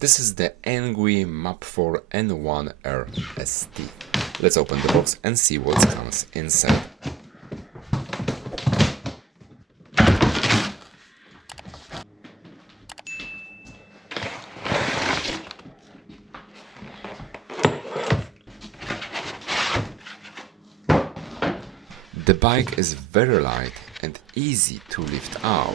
This is the ENGWE MAPFOUR N1 RST. Let's open the box and see what comes inside. The bike is very light and easy to lift out.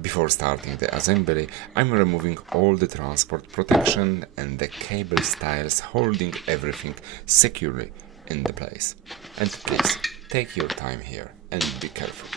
Before starting the assembly, I'm removing all the transport protection and the cable styles holding everything securely in the place. And please, take your time here and be careful.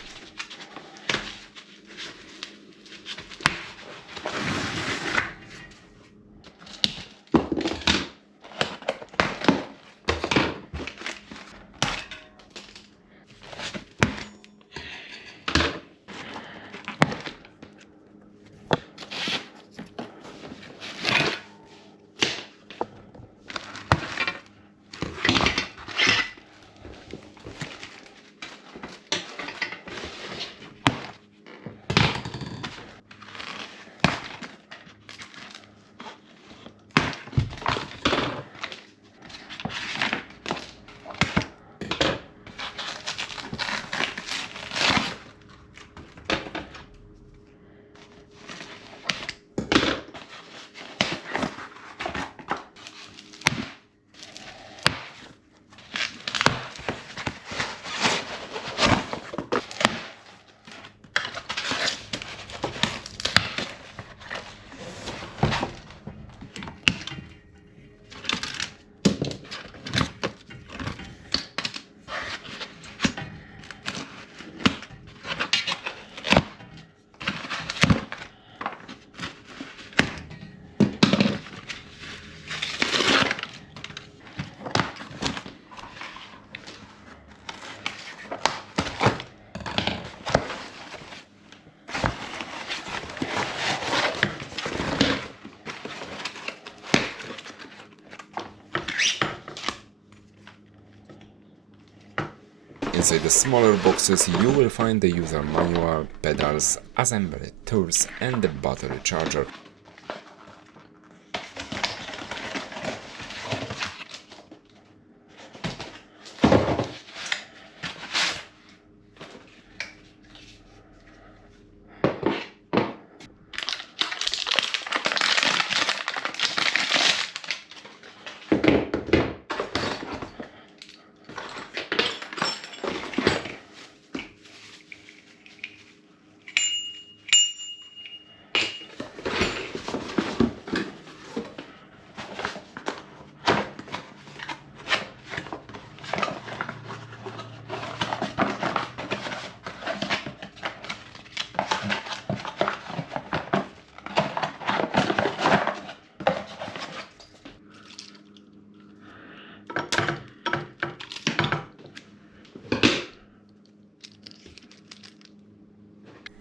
Inside the smaller boxes you will find the user manual, pedals, assembly tools and the battery charger.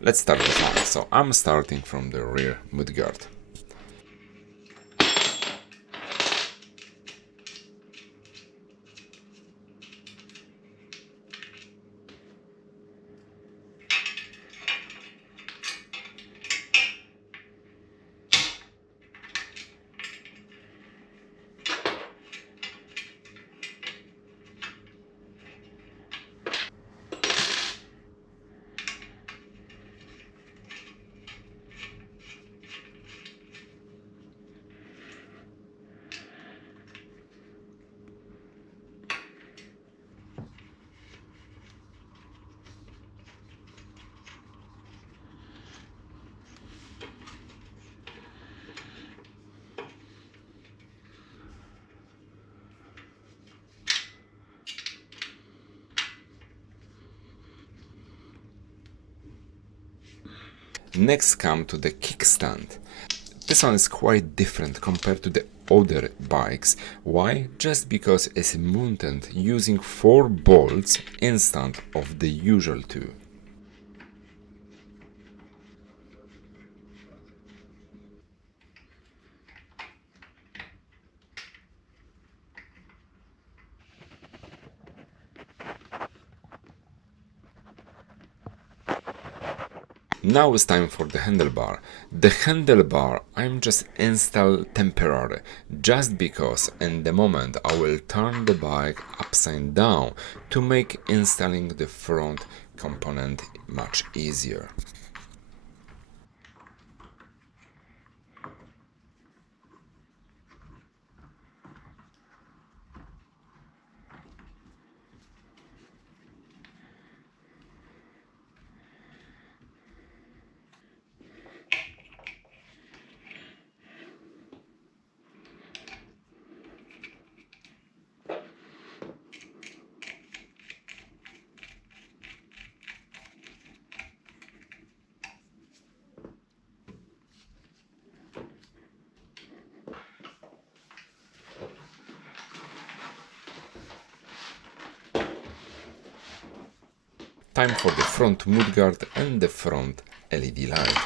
Let's start the fun. So I'm starting from the rear mudguard. Next come to the kickstand. This one is quite different compared to the other bikes. Why? Just because it's mounted using 4 bolts instead of the usual 2. Now it's time for the handlebar. The handlebar I'm just install temporary, just because in the moment I will turn the bike upside down to make installing the front component much easier. Time for the front mudguard and the front LED light.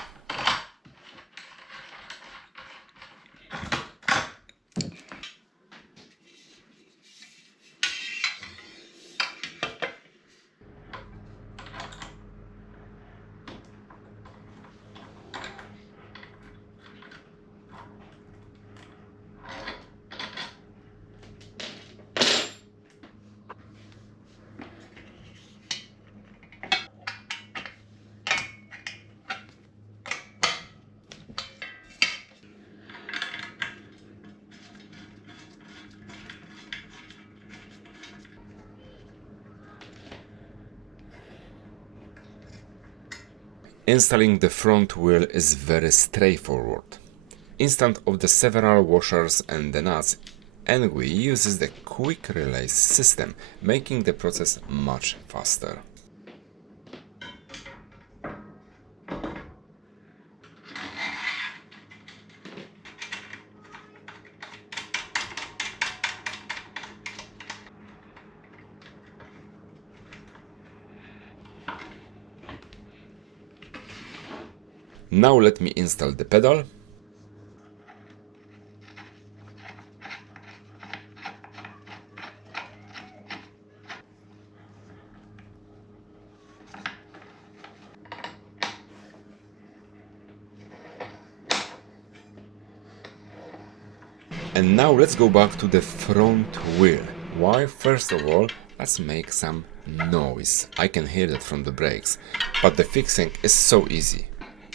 Installing the front wheel is very straightforward. Instead of the several washers and the nuts, ENGWE uses the quick release system, making the process much faster. Now let me install the pedal. And now let's go back to the front wheel. Why? First of all, let's make some noise. I can hear that from the brakes, but the fixing is so easy.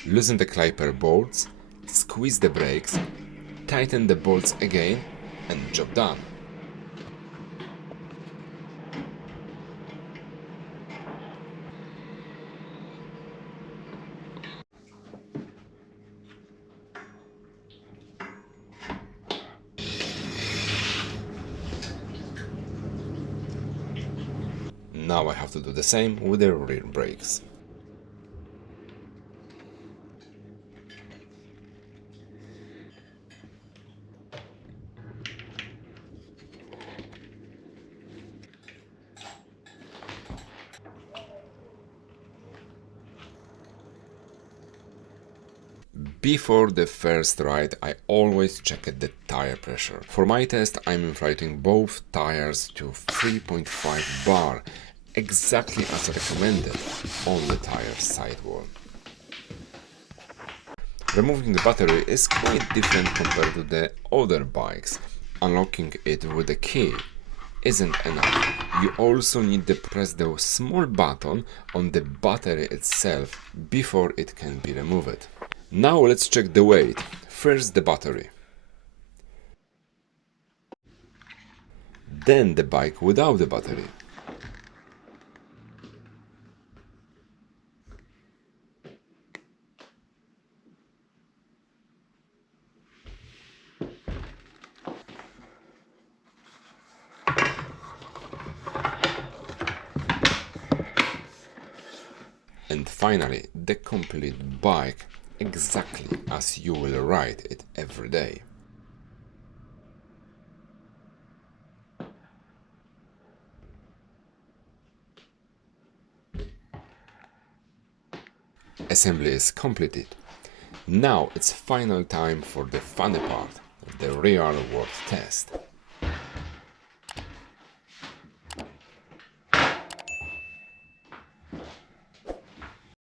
Loosen the caliper bolts, squeeze the brakes, tighten the bolts again, and job done. Now I have to do the same with the rear brakes. Before the first ride, I always check the tire pressure. For my test, I'm inflating both tires to 3.5 bar, exactly as recommended on the tire sidewall. Removing the battery is quite different compared to the other bikes. Unlocking it with a key isn't enough. You also need to press the small button on the battery itself before it can be removed. Now let's check the weight. First the battery, then the bike without the battery. And finally the complete bike, exactly as you will ride it every day. Assembly is completed. Now it's final time for the funny part, the real world test.